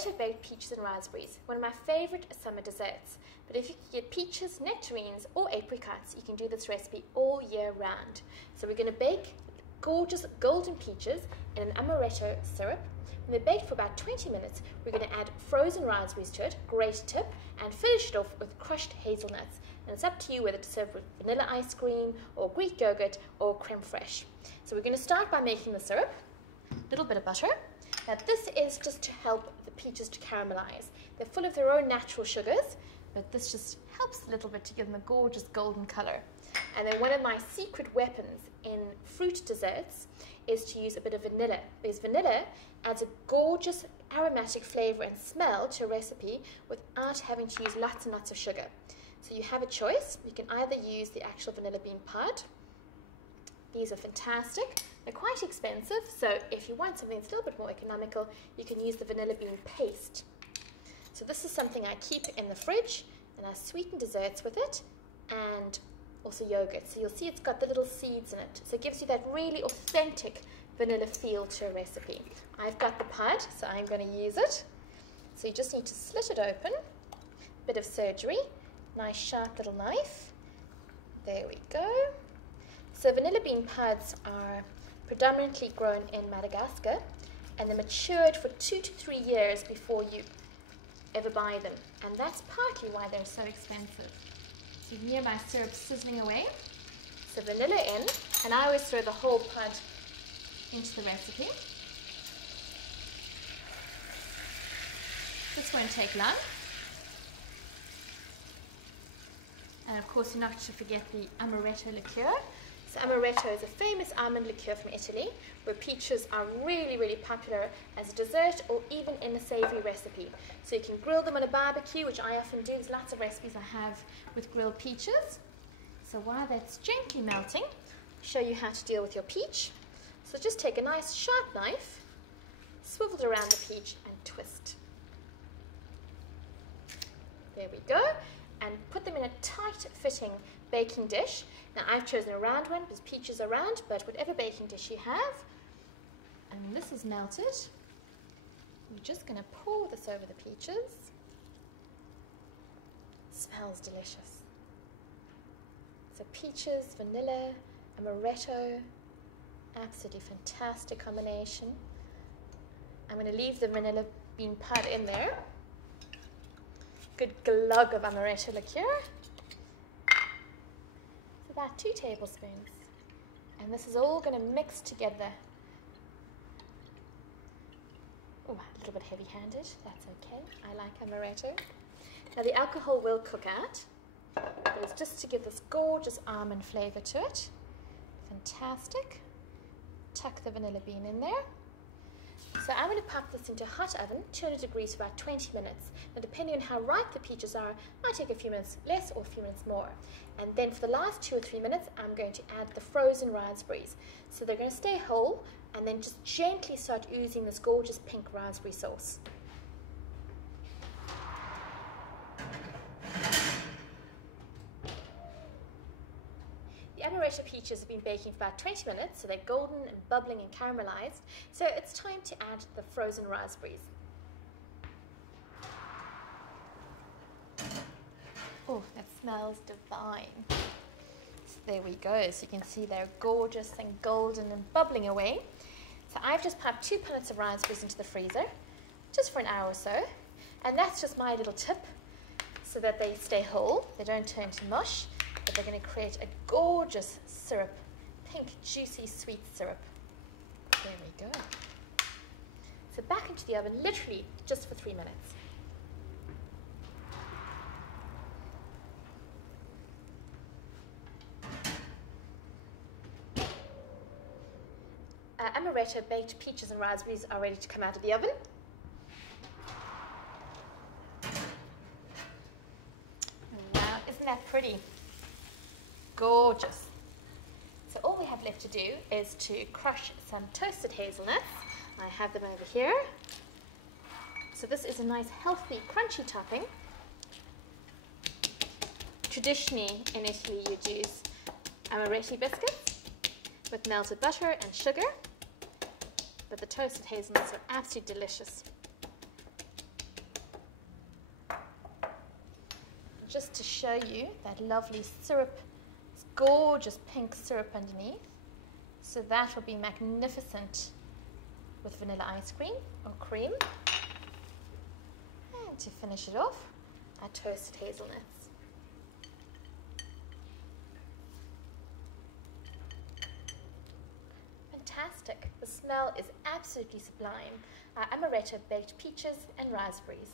Amaretto baked peaches and raspberries, one of my favorite summer desserts. But if you can get peaches, nectarines, or apricots, you can do this recipe all year round. So we're going to bake gorgeous golden peaches in an amaretto syrup. When they're baked for about 20 minutes, we're going to add frozen raspberries to it, great tip, and finish it off with crushed hazelnuts. And it's up to you whether to serve with vanilla ice cream, or Greek yogurt, or creme fraiche. So we're going to start by making the syrup. A little bit of butter. Now this is just to help the peaches to caramelize. They're full of their own natural sugars, but this just helps a little bit to give them a gorgeous golden color. And then one of my secret weapons in fruit desserts is to use a bit of vanilla, because vanilla adds a gorgeous aromatic flavor and smell to a recipe without having to use lots and lots of sugar. So you have a choice. You can either use the actual vanilla bean pod. These are fantastic. They're quite expensive, so if you want something that's a little bit more economical, you can use the vanilla bean paste. So this is something I keep in the fridge, and I sweeten desserts with it, and also yogurt. So you'll see it's got the little seeds in it. So it gives you that really authentic vanilla feel to a recipe. I've got the pod, so I'm going to use it. So you just need to slit it open. Bit of surgery. Nice sharp little knife. There we go. So vanilla bean pods are predominantly grown in Madagascar, and they're matured for 2 to 3 years before you ever buy them, and that's partly why they're so expensive. So you can hear my syrup sizzling away. So vanilla in, and I always throw the whole pod into the recipe. This won't take long. And of course you're not to forget the amaretto liqueur. So amaretto is a famous almond liqueur from Italy, where peaches are really, really popular as a dessert or even in a savory recipe. So you can grill them on a barbecue, which I often do. There's lots of recipes I have with grilled peaches. So while that's gently melting, I'll show you how to deal with your peach. So just take a nice sharp knife, swivel it around the peach and twist. There we go. And put them in a tight-fitting baking dish. Now I've chosen a round one because peaches are round, but whatever baking dish you have. And when this is melted, we're just going to pour this over the peaches. Smells delicious. So peaches, vanilla, amaretto, absolutely fantastic combination. I'm going to leave the vanilla bean pod in there. Good glug of amaretto liqueur. It's about 2 tablespoons. And this is all going to mix together. Oh, a little bit heavy-handed. That's okay. I like amaretto. Now the alcohol will cook out, but it's just to give this gorgeous almond flavor to it. Fantastic. Tuck the vanilla bean in there. So I'm going to pop this into a hot oven, 200 degrees for about 20 minutes. Now depending on how ripe the peaches are, it might take a few minutes less or a few minutes more. And then for the last 2 or 3 minutes, I'm going to add the frozen raspberries. So they're going to stay whole, and then just gently start oozing this gorgeous pink raspberry sauce. The amaretto peaches have been baking for about 20 minutes, so they're golden and bubbling and caramelized. So it's time to add the frozen raspberries. Oh, that smells divine. So there we go. So you can see they're gorgeous and golden and bubbling away. So I've just popped 2 pellets of raspberries into the freezer, just for an hour or so. And that's just my little tip, so that they stay whole, they don't turn to mush. But they're going to create a gorgeous syrup, pink, juicy, sweet syrup. There we go. So back into the oven, literally just for 3 minutes. Amaretto baked peaches and raspberries are ready to come out of the oven. Wow, isn't that pretty? Gorgeous. So all we have left to do is to crush some toasted hazelnuts. I have them over here. So this is a nice healthy crunchy topping. Traditionally in Italy you'd use amaretti biscuits with melted butter and sugar, but the toasted hazelnuts are absolutely delicious. show you that lovely syrup, this gorgeous pink syrup underneath. So that will be magnificent with vanilla ice cream or cream. And to finish it off, our toasted hazelnuts. Fantastic. The smell is absolutely sublime. Our amaretto baked peaches and raspberries.